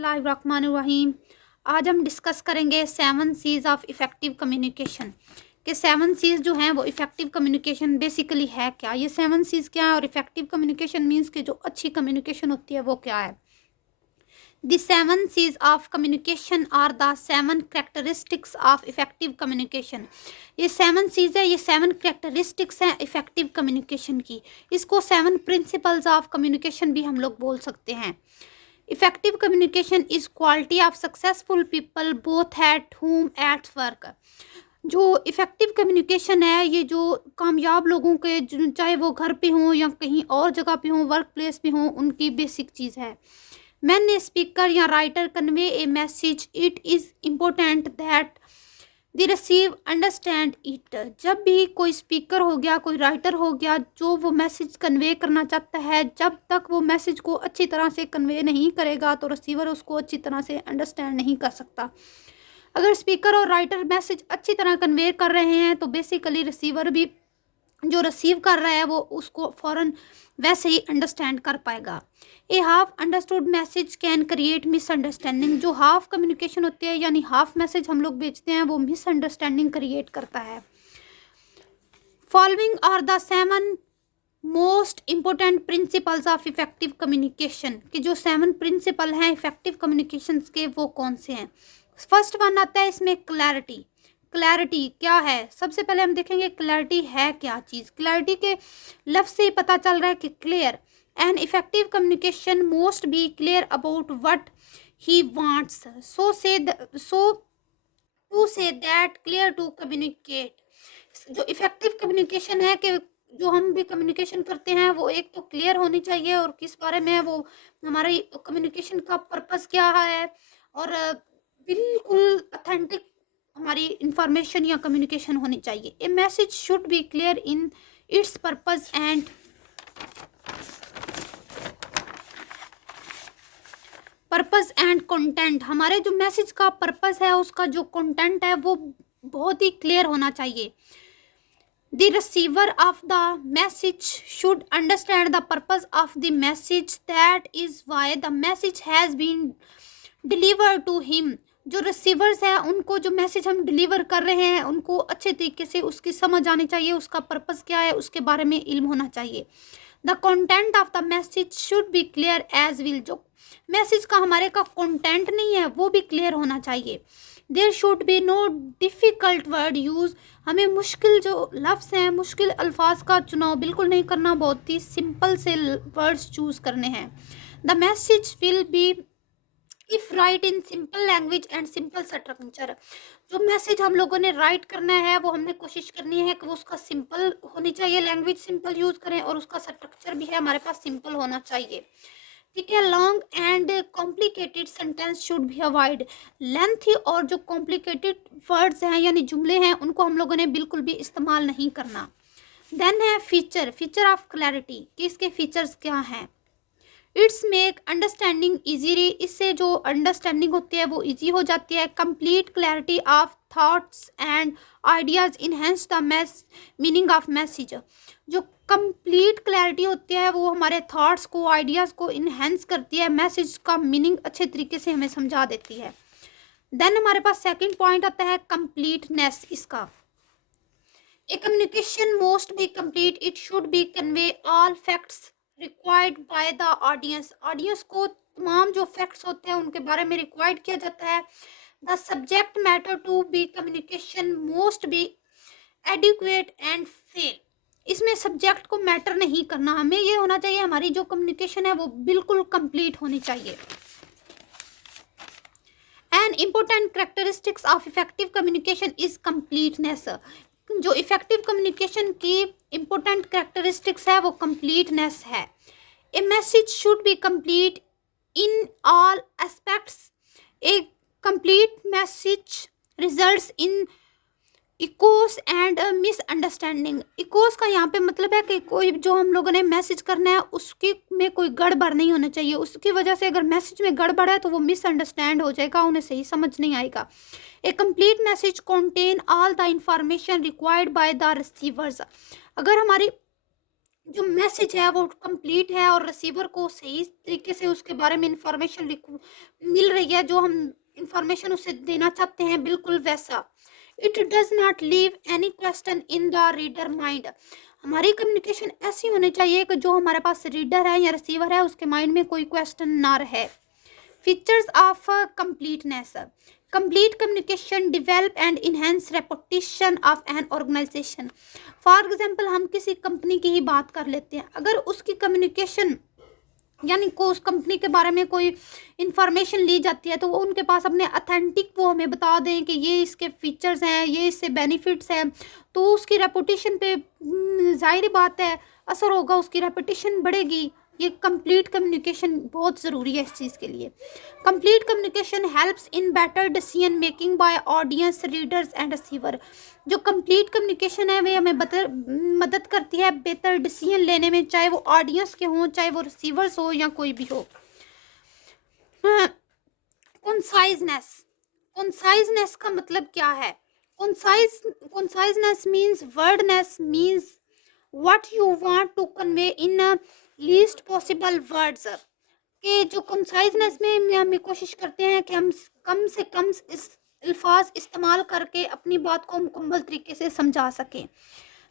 बिस्मिल्लाहिर्रहमानिर्रहीम। आज हम डिस्कस करेंगे 7 C's ऑफ इफ़ेक्टिव कम्युनिकेशन के 7 C's जो हैं वो इफ़ेक्टिव कम्युनिकेशन बेसिकली है क्या। ये 7 C's क्या है और इफ़ेक्टिव कम्युनिकेशन मीन्स कि जो अच्छी कम्युनिकेशन होती है वो क्या है। The 7 C's of communication are the 7 characteristics of effective communication. ये 7 C's है, ये 7 कैरेक्टरिस्टिक्स हैं इफ़ेक्टिव कम्युनिकेशन की। इसको 7 प्रिंसिपल्स ऑफ कम्युनिकेशन भी हम लोग बोल सकते हैं। Effective communication is quality of successful people both at home at work. जो इफेक्टिव कम्युनिकेशन है ये जो कामयाब लोगों के चाहे वो घर पे हों या कहीं और जगह पे हों, वर्क प्लेस पे हों, उनकी बेसिक चीज़ है। मैन ए स्पीकर या writer convey A message, it is important that the receive understand it. जब भी कोई स्पीकर हो गया, कोई राइटर हो गया, जो वो मैसेज कन्वे करना चाहता है, जब तक वो मैसेज को अच्छी तरह से कन्वे नहीं करेगा तो रिसीवर उसको अच्छी तरह से अंडरस्टैंड नहीं कर सकता। अगर स्पीकर और राइटर मैसेज अच्छी तरह कन्वे कर रहे हैं तो बेसिकली रिसीवर भी जो रिसीव कर रहा है वो उसको फ़ौरन वैसे ही अंडरस्टैंड कर पाएगा। A half understood message can create misunderstanding. जो हाफ कम्युनिकेशन होती है यानी हाफ मैसेज हम लोग भेजते हैं वो मिसअंडरस्टैंडिंग क्रिएट करता है। Following are the 7 most important principles of effective communication कि जो 7 प्रिंसिपल हैं इफेक्टिव कम्युनिकेशन के वो कौन से हैं। फर्स्ट वन आता है इसमें क्लैरिटी। क्लैरिटी क्या है, सबसे पहले हम देखेंगे क्लैरिटी है क्या चीज़। क्लैरिटी के लफ्ज़ से ही पता चल रहा है कि clear and effective communication most be clear about what he wants so to say that clear to communicate. जो इफेक्टिव कम्युनिकेशन है कि जो हम भी कम्युनिकेशन करते हैं वो एक तो क्लियर होनी चाहिए और किस बारे में है, वो हमारी कम्युनिकेशन का पर्पस क्या है और बिल्कुल अथेंटिक हमारी इंफॉर्मेशन या कम्युनिकेशन होनी चाहिए। A message should be clear in its purpose and content. हमारे जो मैसेज का पर्पस है उसका जो कंटेंट है वो बहुत ही क्लियर होना चाहिए। The receiver of the message should understand the purpose of the message, that is why the message has been delivered to him। जो रिसीवर्स है उनको जो मैसेज हम डिलीवर कर रहे हैं उनको अच्छे तरीके से उसकी समझ आनी चाहिए, उसका पर्पस क्या है उसके बारे में इल्म होना चाहिए। The content of the message should be clear as well. जो मैसेज का हमारे का कंटेंट नहीं है वो भी क्लियर होना चाहिए। There should be no difficult word use. हमें मुश्किल जो लफ्ज़ हैं, मुश्किल अल्फाज का चुनाव बिल्कुल नहीं करना, बहुत ही सिंपल से वर्ड्स चूज़ करने हैं। The message will be if right in simple language and simple structure. जो मैसेज हम लोगों ने राइट करना है वो हमने कोशिश करनी है कि वो उसका सिंपल होनी चाहिए, लैंग्वेज सिंपल यूज़ करें और उसका स्ट्रक्चर भी है हमारे पास सिंपल होना चाहिए। ठीक है। Long and complicated sentence should be avoid. Lengthy और जो कॉम्प्लिकेटेड वर्ड्स हैं यानी जुमले हैं उनको हम लोगों ने बिल्कुल भी इस्तेमाल नहीं करना। देन है फीचर ऑफ क्लैरिटी कि इसके फीचर्स क्या हैं। It's make understanding easily. इससे जो अंडरस्टैंडिंग होती है वो ईजी हो जाती है। Complete clarity of thoughts and ideas enhance the meaning of message. जो कंप्लीट क्लैरिटी होती है वो हमारे थॉट्स को, आइडियाज़ को इन्हेंस करती है, मैसेज का मीनिंग अच्छे तरीके से हमें समझा देती है। देन हमारे पास सेकंड पॉइंट आता है कंप्लीटनेस इसका। A communication most be complete, it should be convey all facts required by the audience. Audience को तमाम जो फैक्ट्स होते हैं उनके बारे में रिक्वायर्ड किया जाता है। The subject matter to be communication most be adequate and full. इसमें सब्जेक्ट को मैटर नहीं करना, हमें ये होना चाहिए हमारी जो कम्युनिकेशन है वो बिल्कुल कंप्लीट होनी चाहिए। An important characteristics of effective communication is completeness. जो इफेक्टिव कम्युनिकेशन की इम्पोर्टेंट करेक्टरिस्टिक्स है वो कंप्लीटनेस है। A message should be complete in all aspects. A complete message results in echoes and misunderstanding. Echoes का यहाँ पे मतलब है कि कोई जो हम लोगों ने मैसेज करना है उसकी में कोई गड़बड़ नहीं होना चाहिए। उसकी वजह से अगर मैसेज में गड़बड़ है तो वो मिसअंडरस्टैंड हो जाएगा, उन्हें सही समझ नहीं आएगा। A complete message contain all the information required by the receivers. अगर हमारी जो मैसेज है वो कंप्लीट है और रिसीवर को सही तरीके से उसके बारे में इंफॉर्मेशन मिल रही है, जो हम इंफॉर्मेशन उसे देना चाहते हैं, बिल्कुल वैसा। It does not leave any question in the reader mind. हमारी कम्युनिकेशन ऐसी होनी चाहिए कि जो हमारे पास रीडर है या रिसीवर है उसके माइंड में कोई क्वेश्चन ना रहे। Features of completeness. Complete communication develop and enhance reputation of an organisation. For example हम किसी कंपनी की ही बात कर लेते हैं, अगर उसकी कम्युनिकेशन यानी को उस कंपनी के बारे में कोई इंफॉर्मेशन ली जाती है तो वो उनके पास अपने अथेंटिक वो हमें बता दें कि ये इसके फीचर्स हैं, ये इससे बेनिफिट्स हैं, तो उसकी रेपुटेशन पे जाहिर बात है असर होगा, उसकी रेपुटेशन बढ़ेगी। ये कंप्लीट कम्युनिकेशन बहुत ज़रूरी है इस चीज़ के लिए। Complete communication helps in better decision making by audience, readers and receiver. जो कंप्लीट कम्युनिकेशन है वे हमें मदद करती है बेहतर डिसीजन लेने में, चाहे वो ऑडियंस के हों, चाहे वो रिसीवर्स हो या कोई भी हो। कंसाइजनेस। कंसाइजनेस का मतलब क्या है? Conciseness means wordiness, means what you want to convey in least possible words. कि जो कंसाइजनेस में हम कोशिश करते हैं कि हम कम से कम इस अल्फाज इस्तेमाल करके अपनी बात को मुकम्मल तरीके से समझा सकें।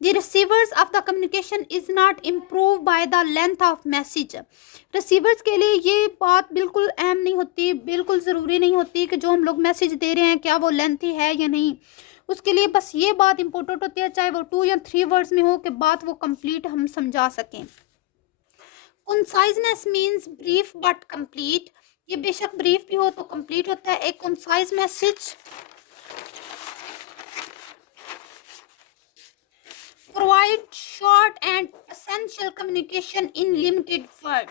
The receivers of the communication is not improved by the length of message। Receivers के लिए ये बात बिल्कुल अहम नहीं होती, बिल्कुल ज़रूरी नहीं होती कि जो हम लोग मैसेज दे रहे हैं क्या वो लेंथी है या नहीं। उसके लिए बस ये बात इम्पोर्टेंट होती है, चाहे वो 2 या 3 वर्ड्स में हो, कि बात वो कंप्लीट हम समझा सकें। Conciseness means brief but complete. ये बेशक ब्रीफ भी हो तो कंप्लीट होता है। एक concise message provide short and essential communication in limited word।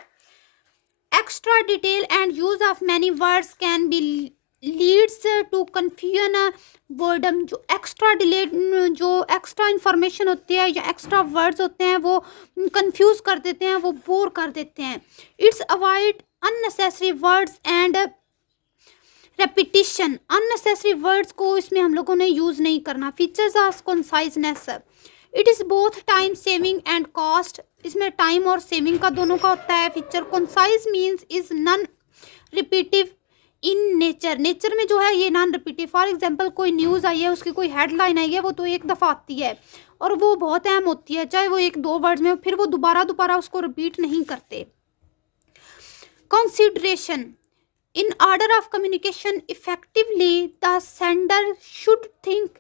Extra detail and use of many words can be leads to confusion, boredom। जो एक्स्ट्रा इंफॉर्मेशन होती है या एक्स्ट्रा वर्ड्स होते हैं वो कंफ्यूज कर देते हैं, वो बोर कर देते हैं। It's avoid unnecessary words and repetition. Unnecessary words को इसमें हम लोगों ने यूज़ नहीं करना। Features of conciseness. It is both time saving and cost. इसमें टाइम और सेविंग का दोनों का होता है। Feature concise means is non repetitive in nature. Nature में जो है ये नॉन रिपीटिव। फॉर एग्जांपल कोई न्यूज़ आई है, उसकी कोई हेडलाइन आई है, वो तो एक दफ़ा आती है और वो बहुत अहम होती है, चाहे वो 1-2 वर्ड्स में, फिर वो दोबारा उसको रिपीट नहीं करते। Consideration. In order of communication effectively the sender should think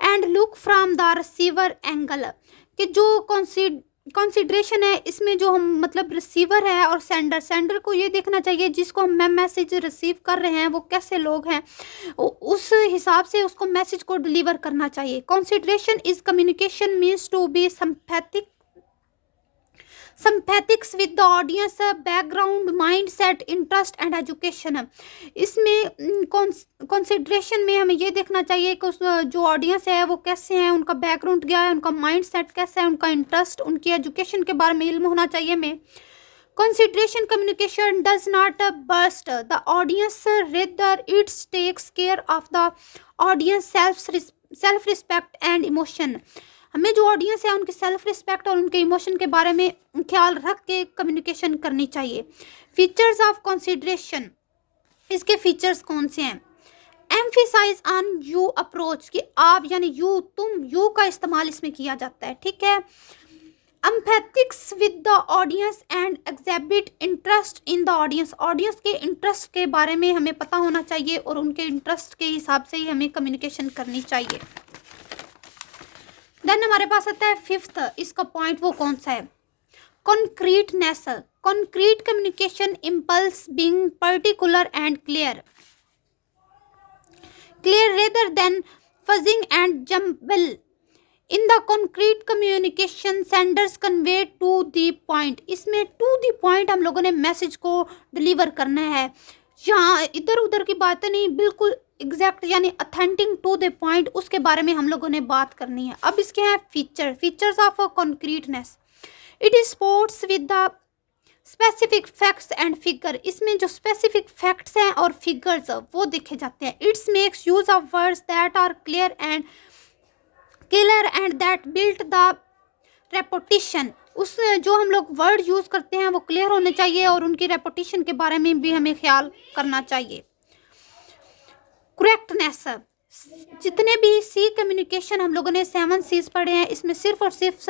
and look from the receiver angle. कि जो कंसिडरेशन है इसमें जो हम मतलब रिसीवर है और सेंडर को ये देखना चाहिए जिसको हम मैसेज रिसीव कर रहे हैं वो कैसे लोग हैं, उस हिसाब से उसको मैसेज को डिलीवर करना चाहिए। Consideration is communication means to be sympathetics with the audience background, mindset, interest and education। इसमें कंसिडरेशन में हमें ये देखना चाहिए कि उस जो ऑडियंस है वो कैसे हैं, उनका बैकग्राउंड क्या है, उनका माइंडसेट कैसा है, उनका इंटरेस्ट, उनकी एजुकेशन के बारे में इल्म होना चाहिए हमें। Consideration communication does not burst the audience rather it takes care of the audience self respect and emotion। हमें जो ऑडियंस है उनके सेल्फ रिस्पेक्ट और उनके इमोशन के बारे में ख्याल रख के कम्युनिकेशन करनी चाहिए। Features of consideration. इसके फीचर्स कौन से हैं? एम्फिसाइज ऑन यू अप्रोच, कि आप यानी यू, तुम, यू का इस्तेमाल इसमें किया जाता है, ठीक है। Empathics with the audience and exhibit interest in the audience. Audience के इंटरेस्ट के बारे में हमें पता होना चाहिए और उनके इंटरेस्ट के हिसाब से ही हमें कम्युनिकेशन करनी चाहिए। देन हमारे पास आता है 5th, इसका पॉइंट वो कौन सा है? Concreteness. Concrete communication impulse being particular and clear rather than fuzzing and jumble. In the concrete communication senders convey to the point. इसमें टू द पॉइंट हम लोगों ने मैसेज को डिलीवर करना है, यहाँ इधर उधर की बातें नहीं, बिल्कुल एग्जैक्ट यानी अथेंटिक टू द पॉइंट, उसके बारे में हम लोगों ने बात करनी है। अब इसके हैं features of concreteness. It is sports with the specific facts and figure. इसमें जो स्पेसिफिक फैक्ट्स हैं और फिगर्स वो देखे जाते हैं। It's makes use of words that are clear and that built the reputation. उस जो हम लोग वर्ड यूज़ करते हैं वो क्लियर होने चाहिए और उनकी रेपुटेशन के बारे में भी हमें ख्याल करना चाहिए। करेक्टनेस, जितने भी सी कम्युनिकेशन हम लोगों ने 7 सीज पढ़े हैं, इसमें सिर्फ और सिर्फ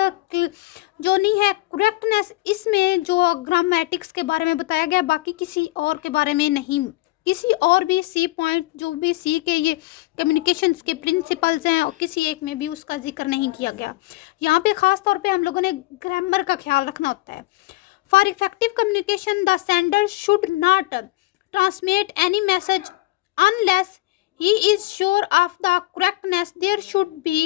जो नहीं है करेक्टनेस, इसमें जो ग्रामेटिक्स के बारे में बताया गया, बाकी किसी और के बारे में नहीं। किसी और भी सी पॉइंट, जो भी सी के ये कम्युनिकेशंस के प्रिंसिपल्स हैं, और किसी एक में भी उसका जिक्र नहीं किया गया। यहाँ पे ख़ास तौर पे हम लोगों ने ग्रामर का ख्याल रखना होता है। For effective communication the sender should not transmit any message unless he is sure of the correctness. There should be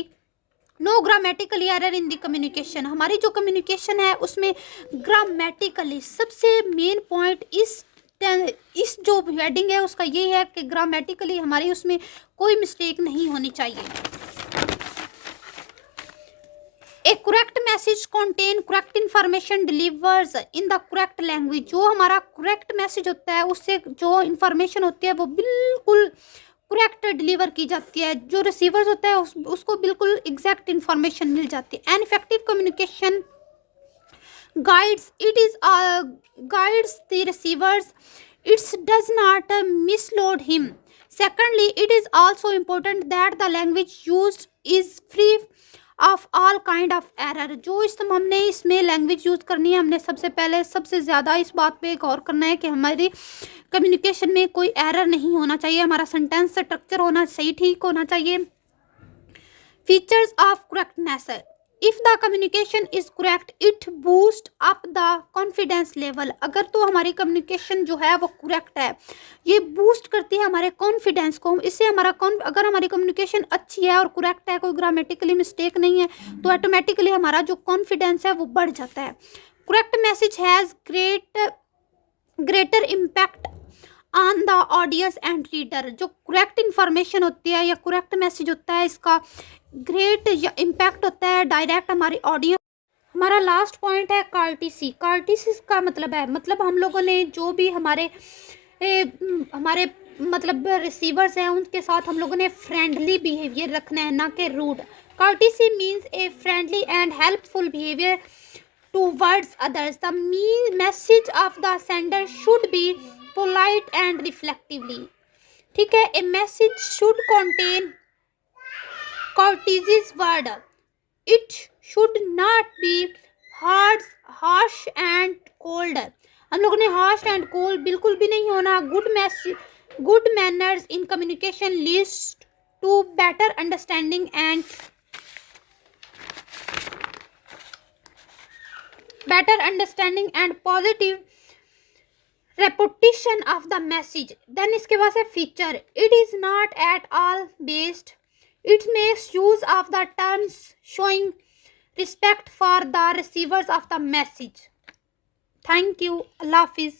no grammatical error in the communication. हमारी जो कम्युनिकेशन है उसमें ग्रामेटिकली सबसे मेन पॉइंट इस जो हेडिंग है उसका ये है कि ग्रामेटिकली हमारी उसमें कोई मिस्टेक नहीं होनी चाहिए। A correct message contain correct information delivers in the correct language. जो हमारा करेक्ट मैसेज होता है उससे जो इन्फॉर्मेशन होती है वो बिल्कुल करेक्ट डिलीवर की जाती है। जो रिसीवर्स होता है उसको बिल्कुल एग्जैक्ट इन्फॉर्मेशन मिल जाती है। An effective communication guides the receivers, it's does not mislead him. Secondly, it is also important that the language used is free of all kind of error. जो हमने इसमें लैंग्वेज यूज़ करनी है, हमने सबसे पहले सबसे ज़्यादा इस बात पे गौर करना है कि हमारी कम्युनिकेशन में कोई एरर नहीं होना चाहिए, हमारा सेंटेंस स्ट्रक्चर होना सही ठीक होना चाहिए। Features of correctness, if the communication is correct it boost up the confidence level. अगर तो हमारी कम्युनिकेशन जो है वो करेक्ट है, ये बूस्ट करती है हमारे कॉन्फिडेंस को। इससे हमारा अगर हमारी कम्युनिकेशन अच्छी है और करेक्ट है, कोई ग्रामेटिकली मिस्टेक नहीं है, तो ऑटोमेटिकली हमारा जो कॉन्फिडेंस है वो बढ़ जाता है। Correct message has greater impact on the audience and reader. जो करेक्ट इन्फॉर्मेशन होती है या करेक्ट मैसेज होता है, इसका ग्रेट इम्पैक्ट होता है डायरेक्ट हमारी ऑडियंस। हमारा लास्ट पॉइंट है कार्टिसी। कार्टिसी का मतलब है, मतलब हम लोगों ने जो भी हमारे मतलब रिसीवर्स हैं उनके साथ हम लोगों ने फ्रेंडली बिहेवियर रखना है, ना कि rude. Courtesy means a friendly and helpful behaviour towards others. The message of the sender should be polite and reflectively. ठीक है, a message should contain courteous word. It should not be harsh and cold. हम लोगों ने harsh and cold बिल्कुल भी नहीं होना। Good manners in communication leads to better understanding and positive repetition of the message. Then इसके बाद है feature. It is not at all based. It makes use of the terms showing respect for the receivers of the message. Thank you. Allah Hafiz.